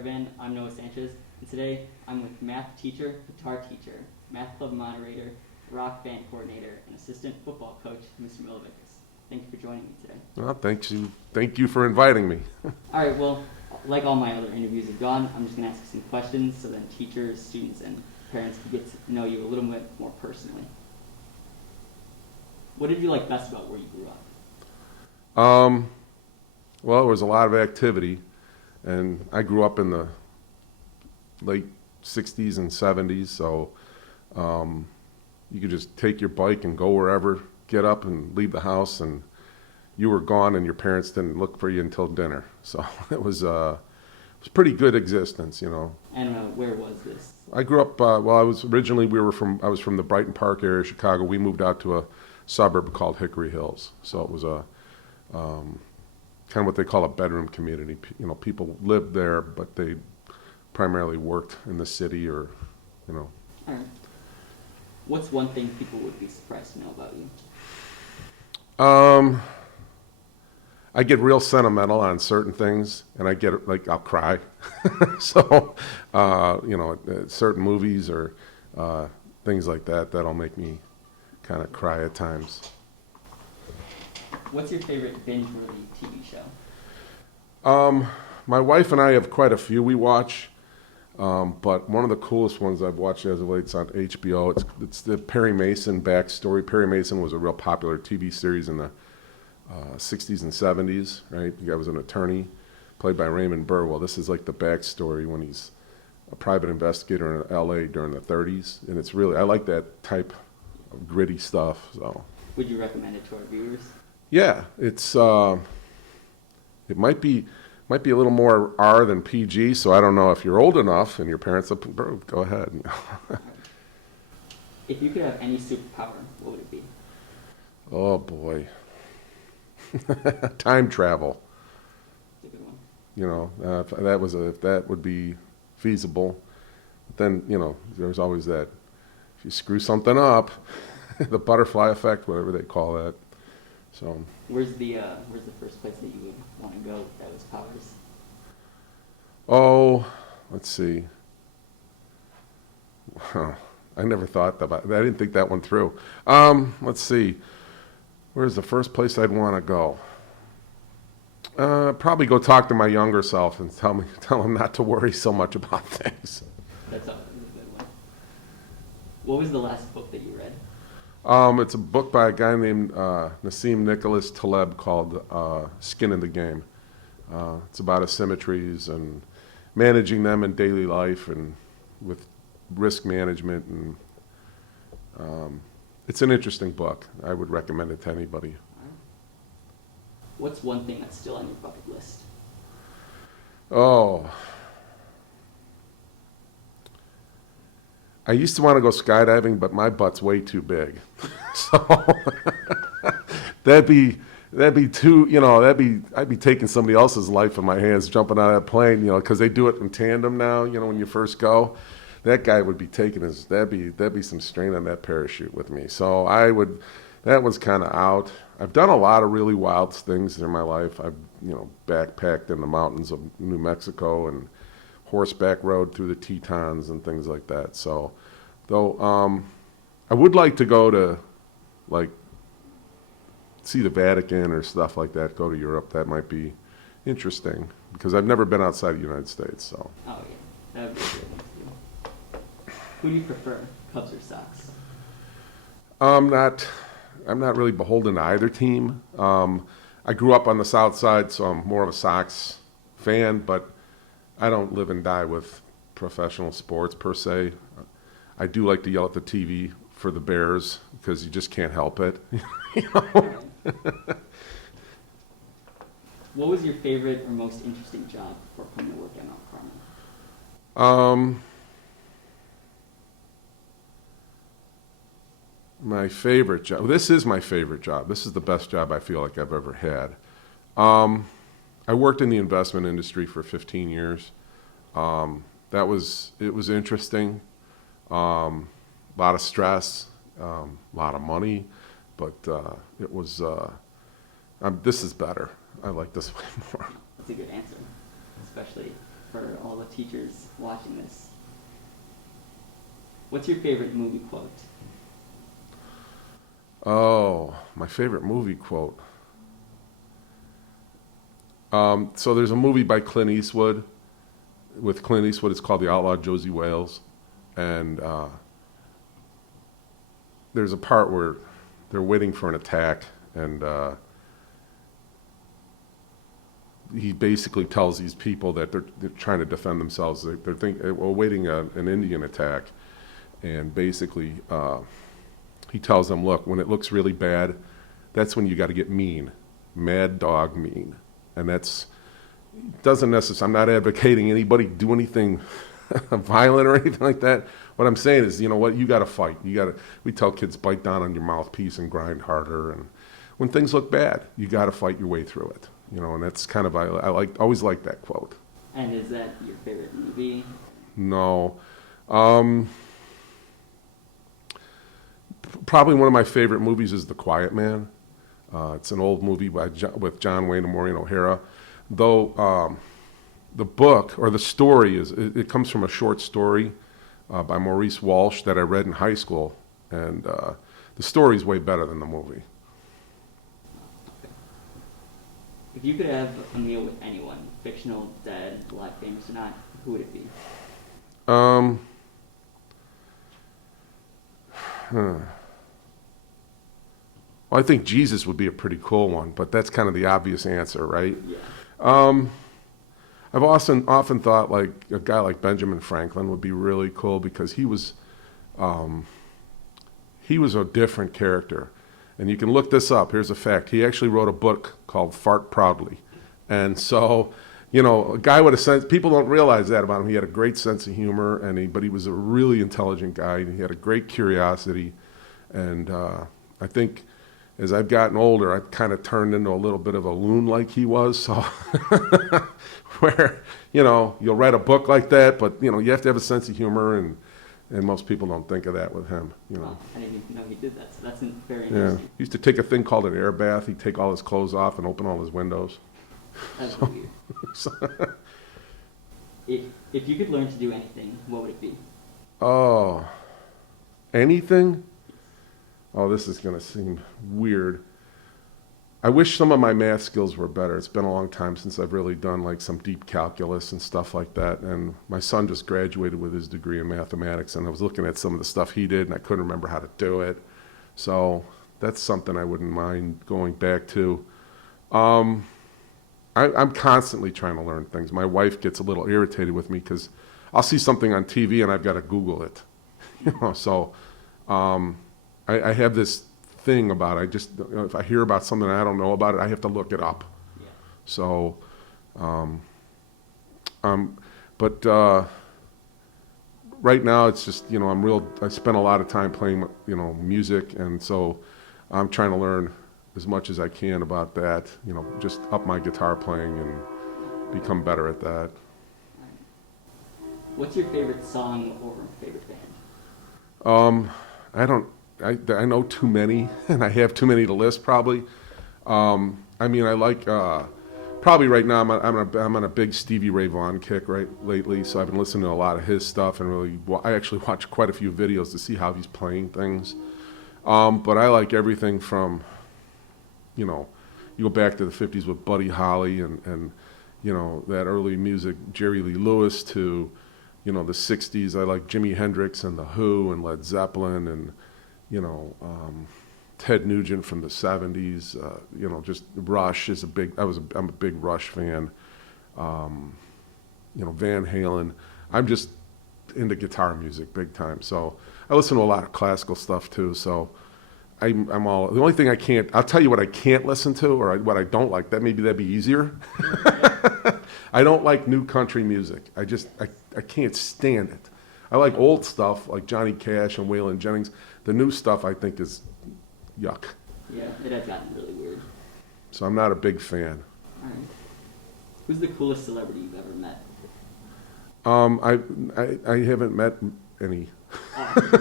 Caravan. I'm Noah Sanchez, and today I'm with math teacher, guitar teacher, math club moderator, rock band coordinator, and assistant football coach, Mr. Milavickas. Thank you for joining me today. Well, thank you for inviting me. All right, well, like all my other interviews have gone, I'm just going to ask you some questions so then teachers, students, and parents can get to know you a little bit more personally. What did you like best about where you grew up? Well, there was a lot of activity, and I grew up in the late 60s and 70s, so you could just take your bike and go wherever, get up and leave the house, and you were gone, and your parents didn't look for you until dinner. So it was a pretty good existence, you know. And where was this? I grew up. Well, I was from the Brighton Park area of Chicago. We moved out to a suburb called Hickory Hills, so it was a kind of what they call a bedroom community. You know, people lived there, but they primarily worked in the city, or, you know. All right. What's one thing people would be surprised to know about you? I get real sentimental on certain things, and I get I'll cry. So, you know, certain movies or things like that'll make me kind of cry at times. What's your favorite binge-worthy TV show? My wife and I have quite a few we watch, but one of the coolest ones I've watched as of late is on HBO. It's the Perry Mason backstory. Perry Mason was a real popular TV series in the 60s and 70s, right? The guy was an attorney, played by Raymond Burr. Well, this is like the backstory when he's a private investigator in L.A. during the 30s, and it's really, I like that type of gritty stuff. So, would you recommend it to our viewers? Yeah, it's it might be a little more R than PG, so I don't know if you're old enough and your parents approve. Go ahead. If you could have any superpower, what would it be? Oh boy, time travel. That's a good one. You know, if that would be feasible. Then, you know, there's always that if you screw something up, the butterfly effect, whatever they call that. So. Where's the first place that you would want to go with those powers? Oh, let's see. Huh. I never thought about that. I didn't think that one through. Let's see. Where's the first place I'd want to go? Probably go talk to my younger self and tell him not to worry so much about things. That's a good one. What was the last book that you read? It's a book by a guy named Nassim Nicholas Taleb called Skin in the Game. It's about asymmetries and managing them in daily life and with risk management. And it's an interesting book. I would recommend it to anybody. What's one thing that's still on your bucket list? Oh. I used to want to go skydiving, but my butt's way too big. So that'd be too, you know, I'd be taking somebody else's life in my hands jumping out of that plane, you know, because they do it in tandem now, you know, when you first go. That guy would be taking that'd be some strain on that parachute with me. So that was kind of out. I've done a lot of really wild things in my life. I've, you know, backpacked in the mountains of New Mexico and horseback rode through the Tetons and things like that. So, though, I would like to go to, like, see the Vatican or stuff like that, go to Europe. That might be interesting because I've never been outside the United States, so. Oh, yeah. That would be a good one to do. Who do you prefer, Cubs or Sox? I'm not really beholden to either team. I grew up on the South Side, so I'm more of a Sox fan, but I don't live and die with professional sports per se. I do like to yell at the TV for the Bears because you just can't help it. You know? What was your favorite or most interesting job before coming to work at Mount Carmel? My favorite job. This is my favorite job. This is the best job I feel like I've ever had. I worked in the investment industry for 15 years. It was interesting. A lot of stress, a lot of money, but it was. This is better. I like this way more. That's a good answer, especially for all the teachers watching this. What's your favorite movie quote? Oh, my favorite movie quote. So there's a movie by Clint Eastwood. With Clint Eastwood, it's called The Outlaw Josie Wales. And there's a part where they're waiting for an attack, and he basically tells these people that they're trying to defend themselves. They're awaiting an Indian attack, and basically he tells them, look, when it looks really bad, that's when you got to get mean, mad dog mean. And doesn't necessarily, I'm not advocating anybody do anything violent or anything like that. What I'm saying is, you know what, you got to fight. We tell kids, bite down on your mouthpiece and grind harder. And when things look bad, you got to fight your way through it. You know, and that's kind of, always like that quote. And is that your favorite movie? No. Probably one of my favorite movies is The Quiet Man. It's an old movie with John Wayne and Maureen O'Hara. Though the book, or the story, it comes from a short story by Maurice Walsh that I read in high school. And the story is way better than the movie. If you could have a meal with anyone, fictional, dead, alive, famous or not, who would it be? Well, I think Jesus would be a pretty cool one, but that's kind of the obvious answer, right? Yeah. I've often thought like a guy like Benjamin Franklin would be really cool because he was a different character. And you can look this up. Here's a fact. He actually wrote a book called Fart Proudly. And so, you know, a guy with a sense, people don't realize that about him. He had a great sense of humor, but he was a really intelligent guy. And he had a great curiosity. And I think as I've gotten older, I've kind of turned into a little bit of a loon like he was. So where, you know, you'll write a book like that, but, you know, you have to have a sense of humor, and most people don't think of that with him, you know. Wow, I didn't even know he did that, so that's very Yeah. interesting. He used to take a thing called an air bath. He'd take all his clothes off and open all his windows. That's weird. If you could learn to do anything, what would it be? Oh, anything? Oh, this is going to seem weird. I wish some of my math skills were better. It's been a long time since I've really done like some deep calculus and stuff like that. And my son just graduated with his degree in mathematics, and I was looking at some of the stuff he did, and I couldn't remember how to do it. So that's something I wouldn't mind going back to. I'm constantly trying to learn things. My wife gets a little irritated with me because I'll see something on TV and I've got to Google it. You know, so I have this thing about it. If I hear about something and I don't know about it, I have to look it up. Yeah. So, but right now it's just, you know, I spend a lot of time playing, you know, music, and so I'm trying to learn as much as I can about that, you know, just up my guitar playing and become better at that. What's your favorite song or favorite band? I know too many, and I have too many to list probably. I mean, I like, probably right now I'm on a big Stevie Ray Vaughan kick lately, so I've been listening to a lot of his stuff, and I actually watch quite a few videos to see how he's playing things. But I like everything from, you know, you go back to the 50s with Buddy Holly and you know, that early music, Jerry Lee Lewis, to, you know, the 60s. I like Jimi Hendrix and The Who and Led Zeppelin, and, you know, Ted Nugent from the 70s. You know, just Rush is I'm a big Rush fan. You know, Van Halen. I'm just into guitar music big time. So I listen to a lot of classical stuff too. So I'm all, the only thing I'll tell you what I can't listen to, or what I don't like. That'd be easier. I don't like new country music. I can't stand it. I like old stuff like Johnny Cash and Waylon Jennings. The new stuff I think is yuck. Yeah, it has gotten really weird. So I'm not a big fan. All right. Who's the coolest celebrity you've ever met? I haven't met any. Okay.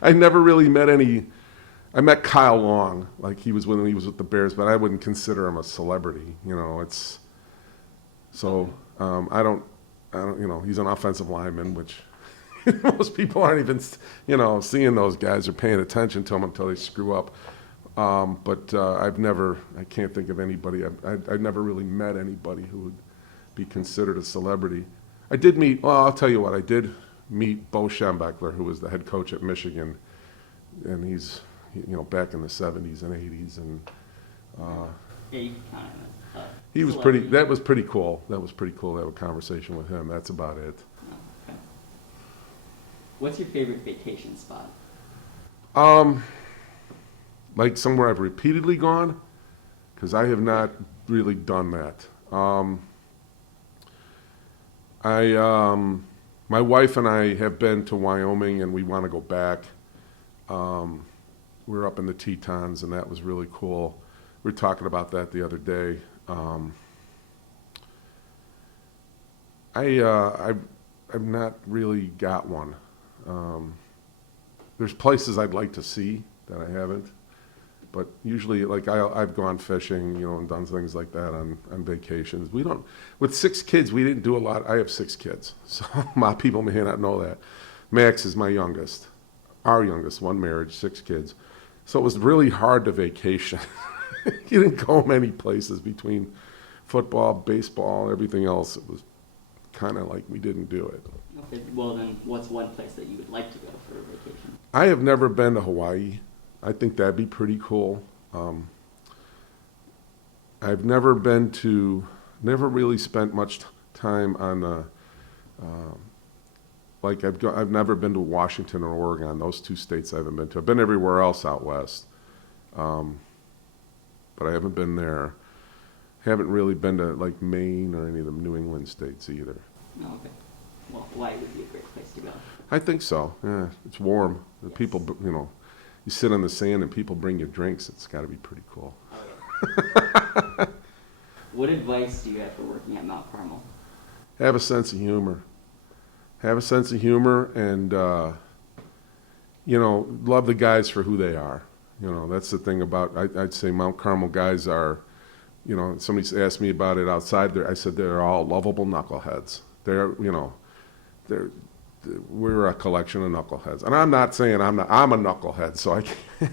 I never really met any. I met Kyle Long, like when he was with the Bears, but I wouldn't consider him a celebrity. You know, So I don't, he's an offensive lineman, which most people aren't even, seeing those guys or paying attention to them until they screw up. But I can't think of anybody, I've never really met anybody who would be considered a celebrity. I did meet, I'll tell you what, I did meet Bo Schembechler, who was the head coach at Michigan, and he's, back in the 70s and 80s, and Yeah, you can kind of. he was that was pretty cool. That was pretty cool to have a conversation with him. That's about it. Oh, okay. What's your favorite vacation spot? Like somewhere I've repeatedly gone, because I have not really done that. My wife and I have been to Wyoming, and we want to go back. We were up in the Tetons, and that was really cool. We were talking about that the other day. I've not really got one. There's places I'd like to see that I haven't, but usually, like I've gone fishing, and done things like that on vacations. We don't, with 6 kids, we didn't do a lot. I have 6 kids, so a lot of people may not know that. Max is my youngest, our youngest, 1 marriage, 6 kids. So it was really hard to vacation. You didn't go many places between football, baseball, everything else. It was kind of like we didn't do it. Okay, well then, what's one place that you would like to go for a vacation? I have never been to Hawaii. I think that'd be pretty cool. I've never really spent much time on the, I've never been to Washington or Oregon. Those 2 states I haven't been to. I've been everywhere else out west. But I haven't been there. Haven't really been to like Maine or any of the New England states either. Oh, okay. Well, Hawaii would be a great place to go. I think so. Yeah, it's warm. The Yes. people, you sit on the sand and people bring you drinks. It's got to be pretty cool. Oh, yeah. What advice do you have for working at Mount Carmel? Have a sense of humor. Have a sense of humor, and love the guys for who they are. That's the thing about, I'd say Mount Carmel guys are, somebody's asked me about it outside there. I said they're all lovable knuckleheads. We're a collection of knuckleheads. And I'm not saying I'm a knucklehead, so I'm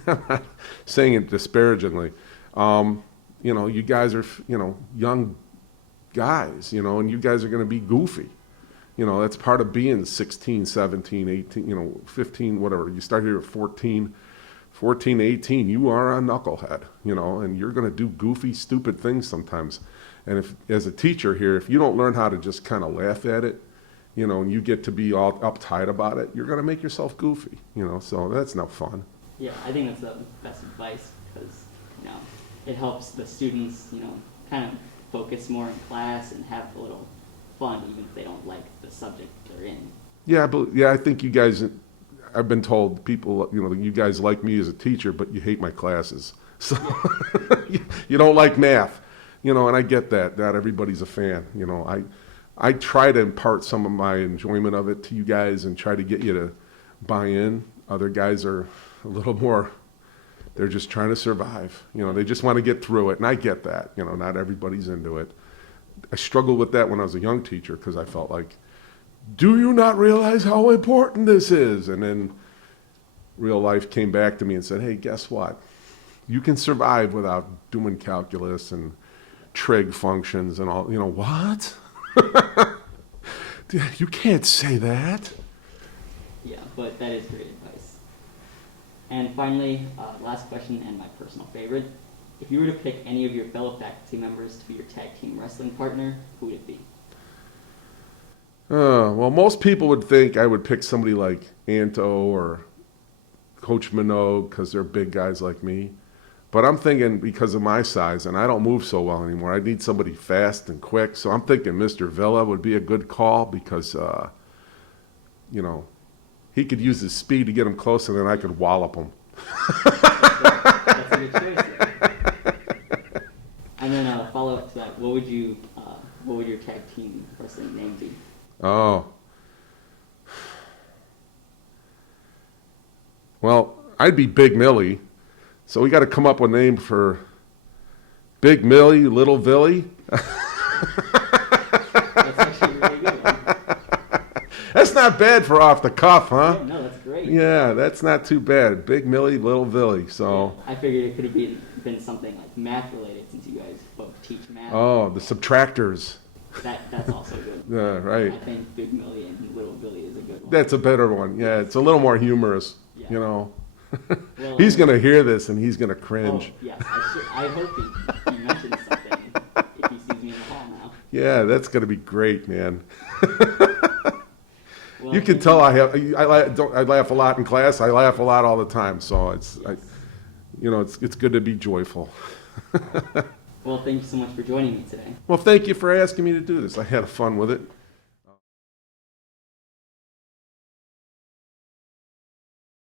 not saying it disparagingly. You guys are, young guys, and you guys are going to be goofy. That's part of being 16, 17, 18, 15, whatever. You start here at 14, 18, you are a knucklehead, and you're going to do goofy, stupid things sometimes. And if, as a teacher here, if you don't learn how to just kind of laugh at it, and you get to be all uptight about it, you're going to make yourself goofy, so that's no fun. Yeah, I think that's the best advice because, it helps the students, kind of focus more in class and have a little fun even if they don't like the subject they're in. Yeah, but I think you guys, I've been told people, you guys like me as a teacher, but you hate my classes. So you don't like math, and I get that. Not everybody's a fan. I try to impart some of my enjoyment of it to you guys and try to get you to buy in. Other guys are a little more, they're just trying to survive. They just want to get through it, and I get that. Not everybody's into it. I struggled with that when I was a young teacher because I felt like, do you not realize how important this is? And then real life came back to me and said, hey, guess what? You can survive without doing calculus and trig functions and all. What? You can't say that. Yeah, but that is great advice. And finally, last question and my personal favorite. If you were to pick any of your fellow faculty members to be your tag team wrestling partner, who would it be? Well, most people would think I would pick somebody like Anto or Coach Minogue because they're big guys like me. But I'm thinking because of my size, and I don't move so well anymore, I need somebody fast and quick. So I'm thinking Mr. Villa would be a good call because, he could use his speed to get him close, and then I could wallop him. That's a good choice. And then follow up to that, what would your tag team wrestling name be? Oh. Well, I'd be Big Millie. So we got to come up with a name for Big Millie, Little Villy. good one. That's not bad for off the cuff, huh? Yeah, no, that's great. Yeah, that's not too bad. Big Millie, little Billy. So, Yeah, I figured it could have been something like math related since you guys both teach math. oh, the subtractors. That's also good. Yeah, right. I think Big Millie and Little Billy is a good one. That's a better one. Yeah, it's a little more humorous. Yeah. You know, Well, he's gonna hear this and he's gonna cringe. Oh, yes, I hope he mentions something if he sees me in the hall now. Yeah, that's gonna be great, man. Well, You can tell I laugh a lot in class. I laugh a lot all the time. So it's good to be joyful. Well, thank you so much for joining me today. Well, thank you for asking me to do this. I had fun with it.